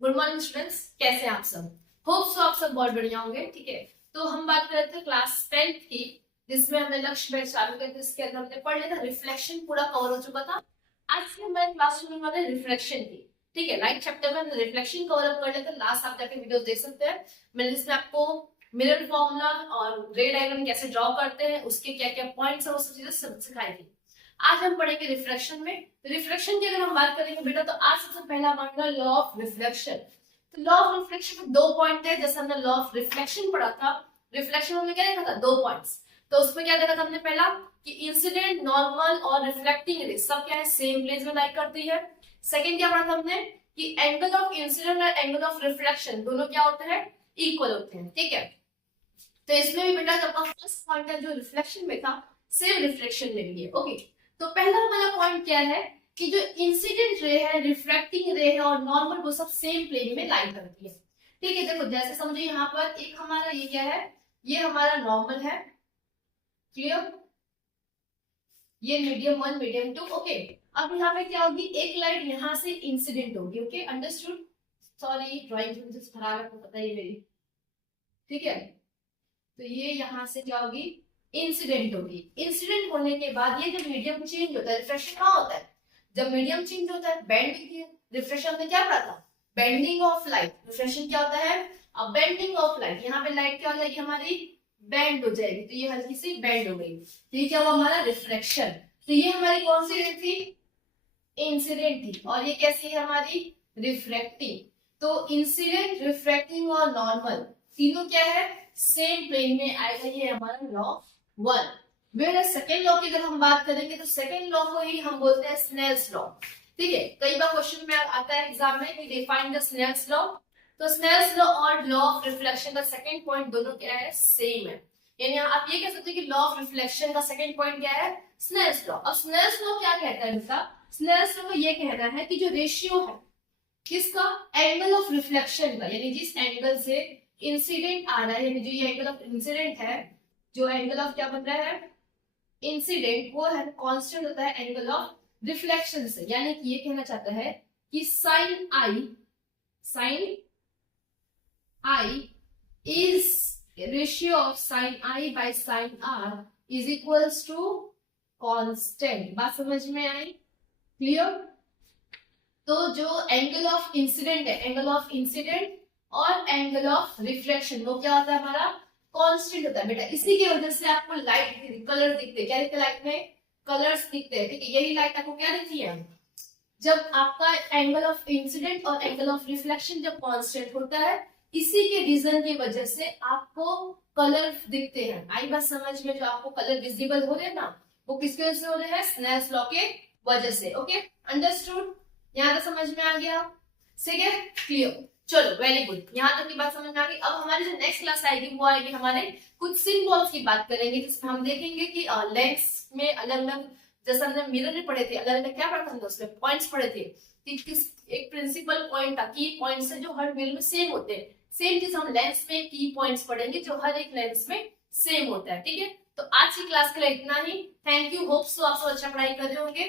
Good morning students, कैसे हैं आप सब। होप सो आप सब बहुत बढ़िया होंगे। ठीक है, तो हम बात कर रहे थे क्लास 10th की, जिसमें हमने लक्ष्य बैच चालू किया था। इसके अंदर हमने पढ़ लिया था, रिफ्लेक्शन पूरा कवर हो चुका था। आज की हमारे क्लास में हमारे रिफ्लेक्शन की, ठीक है, राइट चैप्टर में हमने रिफ्लेक्शन कवर अप कर लिया था। लास्ट आप जाके वीडियो देख सकते हैं। मैंने जिसमें आपको मिरर फॉर्मूला और रे डायग्राम कैसे ड्रॉ करते हैं, उसके क्या क्या पॉइंट्स है, वो सब चीजें सिखाई थी। आज हम पढ़ेंगे रिफ्लेक्शन में। रिफ्लेक्शन की अगर हम बात करेंगे बेटा, तो आज सबसे पहला मांगा लॉ ऑफ रिफ्लेक्शन। तो लॉ ऑफ रिफ्लेक्शन में दो पॉइंट है, जैसे हमने लॉ ऑफ रिफ्लेक्शन पढ़ा था। रिफ्लेक्शन में क्या देखा था, दो पॉइंट्स। तो उसमें क्या देखा था हमने, पहला कि इंसिडेंट, नॉर्मल और रिफ्लेक्टिंग रेज सब क्या है, सेम प्लेस में लाइक करती है। सेकंड क्या पढ़ा था हमने कि एंगल ऑफ इंसिडेंट और एंगल ऑफ रिफ्लेक्शन दोनों क्या होते हैं, इक्वल होते हैं। ठीक है, तो इसमें भी बेटा आपका फर्स्ट पॉइंट है जो रिफ्लेक्शन में था, सेम रिफ्लेक्शन में भी है। ओके, तो पहला हमारा पॉइंट क्या है कि जो इंसिडेंट रे है, रिफ्रैक्टिंग रे है और नॉर्मल, वो सब सेम प्लेन में लाइन करती है। ठीक है, देखो जैसे समझो यहाँ पर एक हमारा ये क्या है, ये हमारा नॉर्मल है, क्लियर, ये मीडियम 1 मीडियम 2। ओके, अब यहाँ पे क्या होगी, एक लाइट यहाँ से इंसिडेंट होगी। Okay, understood. सॉरी, ड्राइंग मुझे खराब है, आपको पता ही मेरी। ठीक है, तो ये यहाँ से क्या होगी, इंसिडेंट होगी। इंसिडेंट होने के बाद ये जब मीडियम चेंज होता है, रिफ्रेक्शन कहाँ होता है, जब मीडियम चेंज होता है, बेंडिंग। रिफ्रेक्शन में क्या पढ़ा था, बेंडिंग ऑफ लाइट। रिफ्रेक्शन क्या होता है, अब बेंडिंग ऑफ लाइट। यहाँ पे लाइट क्या हो जाएगी हमारी, बेंड हो जाएगी। तो ये हल्की सी बेंड हो गई, तो ये क्या हुआ हमारा रिफ्लेक्शन। तो ये हमारी कौन सी रे थी, इंसिडेंट थी, और ये कैसी है हमारी, रिफ्लेक्टिंग। तो इंसिडेंट, रिफ्लेक्टिंग और नॉर्मल तीनों क्या है, सेम प्लेन में आएगा। ये हमारा लॉ 1। मेरे सेकेंड लॉ की अगर हम बात करेंगे, तो सेकेंड लॉ को ही हम बोलते हैं स्नेल्स लॉ। ठीक है, कई बार क्वेश्चन में आता है एग्जाम में कि डिफाइन द स्नेल्स लॉ। तो स्नेल्स लॉ और लॉ ऑफ रिफ्लेक्शन का सेकेंड पॉइंट दोनों क्या है, सेम है। यानी आप ये कह सकते हो कि लॉ ऑफ रिफ्लेक्शन का सेकेंड पॉइंट क्या है, स्नेल्स लॉ। अब स्नेल्स लॉ क्या कहता है बेटा, स्नेल्स लॉ ये कहना है कि जो रेशियो है किसका, एंगल ऑफ रिफ्लेक्शन का, यानी जिस एंगल से इंसिडेंट आ रहा है, यानी जो ये एंगल ऑफ इंसिडेंट है, जो एंगल ऑफ क्या बन रहा है, इंसिडेंट, वो है कांस्टेंट होता है एंगल ऑफ रिफ्लेक्शन से। यानी कि ये कहना चाहता है कि sine i is ratio of sine i by sine r is equals to constant. बात समझ में आई, क्लियर। तो जो एंगल ऑफ इंसिडेंट है, एंगल ऑफ इंसिडेंट और एंगल ऑफ रिफ्लेक्शन, वो क्या होता है हमारा, कांस्टेंट होता है बेटा। इसी की वजह से आपको लाइट कलर दिखते हैं। क्या दिखते हैं लाइट में, कलर्स दिखते हैं। ठीक है, यही लाइट आपको क्या दिखती है, जब आपका एंगल ऑफ इंसिडेंट और एंगल ऑफ रिफ्लेक्शन जब कांस्टेंट होता है, इसी के रीजन की वजह से आपको कलर दिखते हैं। आई बात समझ में, जो आपको कलर विजिबल हो रहे हैं ना, वो किसकी वजह से हो रहे हैं, स्नेल्स लॉ के वजह से। ओके, अंडरस्टूड, यहाँ तक समझ में आ गया, ठीक है, क्लियर। चलो वेरी गुड, यहाँ तक की बात समझ में आ गई। अब हमारी जो नेक्स्ट क्लास आएगी, वो आएगी हमारे कुछ सिंबल्स की बात करेंगे, जिसमें हम देखेंगे कि लेंस में अलग अलग, जैसे हमने मिरर में पढ़े थे, अलग अलग क्या पढ़ा था हमने, उसमें पॉइंट्स पढ़े थे कि किस एक प्रिंसिपल पॉइंट था, की पॉइंट्स है जो हर मिरर में सेम होते हैं। सेम चीज हम लेंस में की पॉइंट्स पढ़ेंगे जो हर एक लेंस में सेम होता है। ठीक है, तो आज की क्लास के लिए इतना ही। थैंक यू, होप सो आप सब अच्छा पढ़ाई कर रहे होंगे।